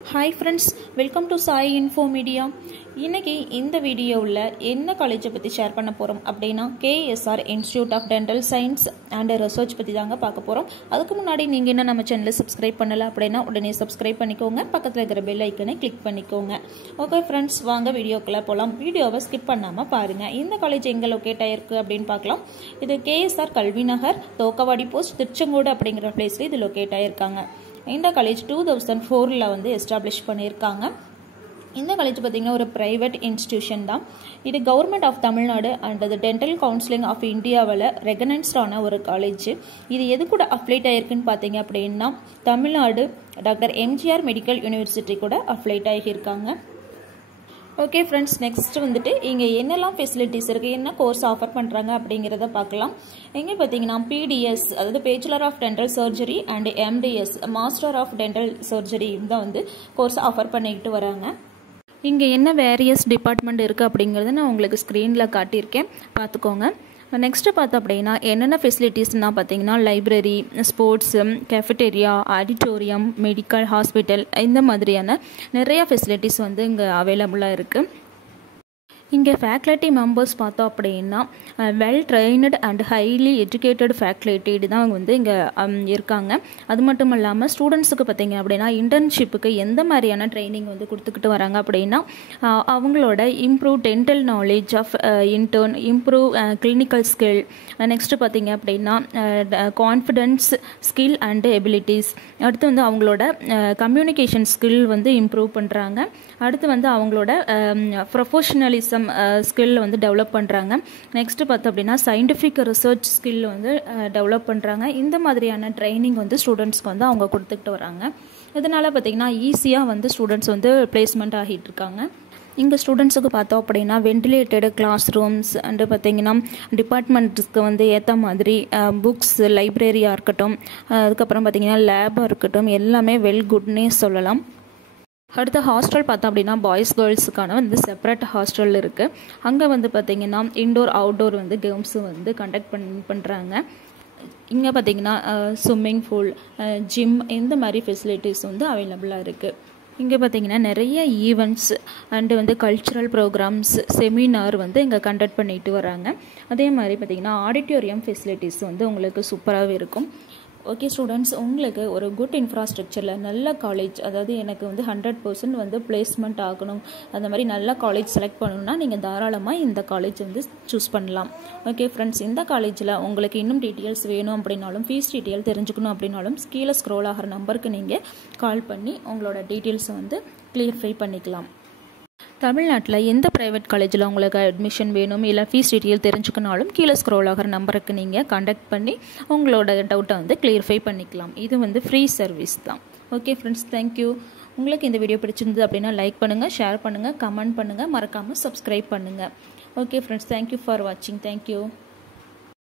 Hi friends, welcome to Sai Info Media. இன்னைக்கு இந்த வீடியோவில் என்ன காலேஜை பற்றி ஷேர் பண்ண போகிறோம் அப்படின்னா KSR Institute of Dental Science and Research பற்றி தாங்க பார்க்க போகிறோம். அதுக்கு முன்னாடி நீங்கள் என்ன நம்ம சேனலை சப்ஸ்கிரைப் பண்ணலை அப்படின்னா உடனே சப்ஸ்கிரைப் பண்ணிக்கோங்க, பக்கத்தில் இருக்கிற பெல் ஐக்கனை கிளிக் பண்ணிக்கோங்க. ஓகே ஃப்ரெண்ட்ஸ், வாங்க வீடியோக்குள்ளே போகலாம். வீடியோவை ஸ்கிப் பண்ணாமல் பாருங்கள். இந்த காலேஜ் எங்கே லொக்கேட் ஆகிருக்கு அப்படின்னு பார்க்கலாம். இது KSR கல்வி நகர், தோக்கவாடி போஸ்ட், திருச்செங்கோடு அப்படிங்கிற பிளேஸில் இது லொக்கேட் ஆகிருக்காங்க. இந்த காலேஜ் 2004 வந்து எஸ்டாப்ளிஷ் பண்ணியிருக்காங்க. இந்த காலேஜ் பார்த்திங்கன்னா ஒரு ப்ரைவேட் இன்ஸ்டிடியூஷன் தான். இது government of Tamil Nadu and dental counselling of இந்தியாவில் ரெகனைஸ்டான ஒரு காலேஜ். இது எது கூட அப்ளைட் ஆகிருக்குன்னு பார்த்தீங்க அப்படின்னா Tamil Nadu doctor MGR medical university கூட அப்ளைட் ஆகியிருக்காங்க. ஓகே ஃப்ரெண்ட்ஸ், நெக்ஸ்ட் வந்துட்டு இங்கே என்னெல்லாம் ஃபெசிலிட்டிஸ் இருக்குது, என்ன கோர்ஸ் ஆஃபர் பண்ணுறாங்க அப்படிங்கிறத பார்க்கலாம். எங்கே பார்த்தீங்கன்னா PDS, அதாவது bachelor of dental surgery and MDS, master of dental surgery தான் வந்து கோர்ஸ் ஆஃபர் பண்ணிக்கிட்டு வராங்க. இங்கே என்ன வேரியஸ் டிபார்ட்மெண்ட் இருக்குது அப்படிங்கிறத நான் உங்களுக்கு ஸ்க்ரீனில் காட்டியிருக்கேன், பார்த்துக்கோங்க. நெக்ஸ்ட்டு பார்த்தோம் அப்படின்னா என்னென்ன ஃபெசிலிட்டிஸ்னால் பார்த்தீங்கன்னா library, sports, cafeteria, auditorium, medical, hospital, இந்த மாதிரியான நிறையா ஃபெசிலிட்டிஸ் வந்து இங்கே அவைலபிளாக இருக்குது. இங்கே ஃபேக்கல்ட்டி மெம்பர்ஸ் பார்த்தோம் அப்படின்னா well trained and highly educated faculty தான் வந்து இங்கே இருக்காங்க. அது மட்டும் இல்லாமல் ஸ்டூடெண்ட்ஸுக்கு பார்த்தீங்க அப்படின்னா இன்டர்ன்ஷிப்புக்கு எந்த மாதிரியான ட்ரைனிங் வந்து கொடுத்துக்கிட்டு வராங்க அப்படின்னா அவங்களோட improve dental knowledge of intern, improve clinical skill, next பார்த்தீங்க அப்படின்னா கான்ஃபிடென்ஸ், ஸ்கில் அண்ட் எபிலிட்டிஸ், அடுத்து வந்து அவங்களோட கம்யூனிகேஷன் ஸ்கில் வந்து இம்ப்ரூவ் பண்ணுறாங்க. அடுத்து வந்து அவங்களோட ப்ரொஃபஷனலிசம் ஸ்கில் வந்து டெவலப் பண்ணுறாங்க. நெக்ஸ்ட்டு பார்த்தோம் அப்படின்னா சயின்டிஃபிக் ரிசர்ச் ஸ்கில் வந்து டெவலப் பண்ணுறாங்க. இந்த மாதிரியான ட்ரைனிங் வந்து ஸ்டூடெண்ட்ஸ்க்கு வந்து அவங்க கொடுத்துக்கிட்டு வராங்க. இதனால் பார்த்திங்கன்னா ஈஸியாக வந்து ஸ்டூடெண்ட்ஸ் வந்து பிளேஸ்மெண்ட் ஆகிட்டு இருக்காங்க. இங்கே ஸ்டூடெண்ட்ஸுக்கு பார்த்தோம் அப்படின்னா வென்டிலேட்டடு கிளாஸ் ரூம்ஸ் அண்டு பார்த்திங்கன்னா டிபார்ட்மெண்ட்ஸ்க்கு வந்து ஏற்ற மாதிரி புக்ஸ், லைப்ரரியாக இருக்கட்டும், அதுக்கப்புறம் பார்த்திங்கன்னா லேபாக இருக்கட்டும், எல்லாமே வெல் குட்னே சொல்லலாம். அடுத்த ஹாஸ்டல் பார்த்தோம் அப்படின்னா பாய்ஸ் கேர்ள்ஸுக்கான வந்து செப்பரேட் ஹாஸ்டல் இருக்குது. அங்கே வந்து பார்த்திங்கன்னா இன்டோர் அவுட்டோர் வந்து கேம்ஸு வந்து கண்டக்ட் பண்ணுறாங்க. இங்கே பார்த்திங்கன்னா ஸ்விம்மிங் பூல், ஜிம், இந்த மாதிரி ஃபெசிலிட்டிஸ் வந்து அவைலபிளாக இருக்குது. இங்கே பார்த்திங்கன்னா நிறைய ஈவெண்ட்ஸ் அண்டு வந்து கல்ச்சுரல் ப்ரோக்ராம்ஸ், செமினார் வந்து இங்கே கண்டக்ட் பண்ணிட்டு வராங்க. அதே மாதிரி பார்த்திங்கன்னா ஆடிட்டோரியம் ஃபெசிலிட்டிஸ் வந்து உங்களுக்கு சூப்பராகவே இருக்கும். ஓகே ஸ்டூடெண்ட்ஸ், உங்களுக்கு ஒரு குட் இன்ஃப்ராஸ்ட்ரக்சரில் நல்ல காலேஜ், அதாவது எனக்கு வந்து 100% வந்து பிளேஸ்மெண்ட் ஆகணும், அந்த மாதிரி நல்ல காலேஜ் செலக்ட் பண்ணணும்னா நீங்கள் தாராளமாக இந்த காலேஜ் வந்து சூஸ் பண்ணலாம். ஓகே ஃப்ரெண்ட்ஸ், இந்த காலேஜில் உங்களுக்கு இன்னும் டீட்டெயில்ஸ் வேணும் அப்படின்னாலும், ஃபீஸ் டீட்டெயில் தெரிஞ்சுக்கணும் அப்படின்னாலும் கீழே ஸ்க்ரோல் ஆகிற நம்பருக்கு நீங்கள் கால் பண்ணி உங்களோட டீட்டெயில்ஸை வந்து கிளியர்ஃபை பண்ணிக்கலாம். தமிழ்நாட்டில் எந்த ப்ரைவேட் காலேஜில் உங்களுக்கு அட்மிஷன் வேணும் இல்லை ஃபீஸ் டீட்டெயில் தெரிஞ்சுக்கனாலும் கீழே ஸ்க்ரோல் ஆகிற நம்பருக்கு நீங்கள் கான்டாக்ட் பண்ணி உங்களோட டவுட்டை வந்து கிளியர்ஃபை பண்ணிக்கலாம். இது வந்து ஃப்ரீ சர்வீஸ் தான். Okay friends, thank you. உங்களுக்கு இந்த வீடியோ பிடிச்சிருந்தது அப்படின்னா லைக் பண்ணுங்கள், ஷேர் பண்ணுங்கள், கமெண்ட் பண்ணுங்கள், மறக்காமல் சப்ஸ்கிரைப் பண்ணுங்கள். ஓகே ஃப்ரெண்ட்ஸ், தேங்க்யூ ஃபார் வாட்சிங். தேங்க்யூ.